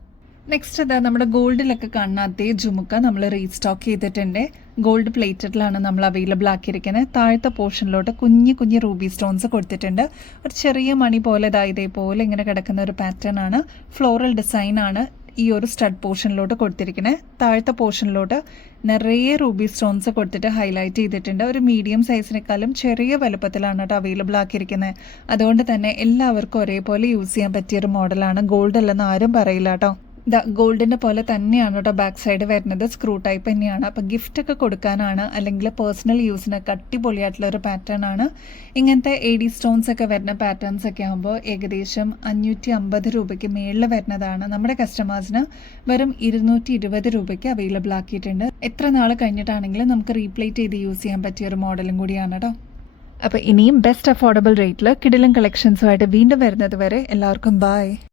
നെക്സ്റ്റ് നമ്മുടെ ഗോൾഡിലൊക്കെ കാണുന്ന അതേ ജുമുക്ക നമ്മൾ റീസ്റ്റോക്ക് ചെയ്തിട്ടുണ്ട്. ഗോൾഡ് പ്ലേറ്റഡിലാണ് നമ്മൾ അവൈലബിൾ ആക്കിയിരിക്കുന്നത്. താഴത്തെ പോർഷനിലോട്ട് കുഞ്ഞു കുഞ്ഞു റൂബി സ്റ്റോൺസ് കൊടുത്തിട്ടുണ്ട്. ഒരു ചെറിയ മണി പോലെ ഇതേപോലെ ഇങ്ങനെ കിടക്കുന്ന ഒരു പാറ്റേൺ ആണ്. ഫ്ലോറൽ ഡിസൈൻ ആണ് ഈ ഒരു സ്റ്റഡ് പോർഷനിലോട്ട് കൊടുത്തിരിക്കുന്നത്. താഴത്തെ പോർഷനിലോട്ട് നിറയെ റൂബി സ്റ്റോൺസ് കൊടുത്തിട്ട് ഹൈലൈറ്റ് ചെയ്തിട്ടുണ്ട്. ഒരു മീഡിയം സൈസിനേക്കാളും ചെറിയ വലുപ്പത്തിലാണ് കേട്ടോ അവൈലബിൾ ആക്കിയിരിക്കുന്നത്. അതുകൊണ്ട് തന്നെ എല്ലാവർക്കും ഒരേപോലെ യൂസ് ചെയ്യാൻ പറ്റിയൊരു മോഡലാണ്. ഗോൾഡ് അല്ലെന്ന് ആരും പറയില്ല കേട്ടോ. ഗോൾഡിൻ്റെ പോലെ തന്നെയാണ് കേട്ടോ ബാക്ക് സൈഡ് വരുന്നത്. സ്ക്രൂ ടൈപ്പ് തന്നെയാണ്. അപ്പോൾ ഗിഫ്റ്റൊക്കെ കൊടുക്കാനാണ്, അല്ലെങ്കിൽ പേഴ്സണൽ യൂസിനൊക്കെ അടിപൊളിയായിട്ടുള്ള ഒരു പാറ്റേൺ ആണ്. ഇങ്ങനത്തെ AD സ്റ്റോൺസ് ഒക്കെ വരുന്ന പാറ്റേൺസ് ഒക്കെ ആകുമ്പോൾ ഏകദേശം 550 രൂപയ്ക്ക് മേളിൽ വരുന്നതാണ്. നമ്മുടെ കസ്റ്റമേഴ്സിന് വെറും 220 രൂപയ്ക്ക് അവൈലബിൾ ആക്കിയിട്ടുണ്ട്. എത്ര നാൾ കഴിഞ്ഞിട്ടാണെങ്കിലും നമുക്ക് റീപ്ലേറ്റ് ചെയ്ത് യൂസ് ചെയ്യാൻ പറ്റിയ ഒരു മോഡലും കൂടിയാണ് കേട്ടോ. അപ്പോൾ ഇനിയും ബെസ്റ്റ് അഫോർഡബിൾ റേറ്റിൽ കിടിലൻ കളക്ഷൻസുമായിട്ട് വീണ്ടും വരുന്നത് വരെ എല്ലാവർക്കും ബൈ.